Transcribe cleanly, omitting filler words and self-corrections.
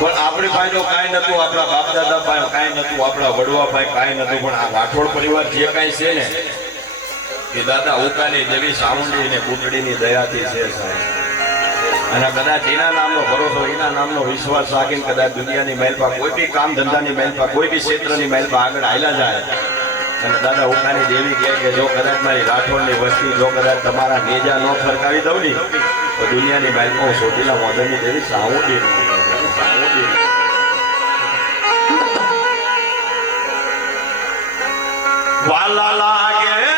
પણ આપણી પાસે તો કાંઈ નતું, આપણા બાપ દાદા પાસે કાંઈ નતું, આપણા વડવા પાસે કાંઈ નતું, પણ આ રાઠોડ પરિવાર જે કાંઈ છે ને એ દાદા ઉકાની દેવી સામુંડી ને બુટડીની દયાથી છે સાહેબ. અને કદાચ એના નામનો ભરોસો, એના નામનો વિશ્વાસ રાખીને કદાચ દુનિયાની મહેલપા કોઈ બી કામ ધંધાની મહેલપા, કોઈ બી ક્ષેત્રની મહેલપા આગળ હાલ્યા જાય અને દાદા ઉકાની દેવી કહે કે જો કદાચ મારી રાઠોડની વસ્તી જો કદાચ તમારા નેજા ન ફરકાવી દઉં ને તો દુનિયાની મહેલપા હું સોટીલા મોદરની દેવી સામુંડી વાલા લાગે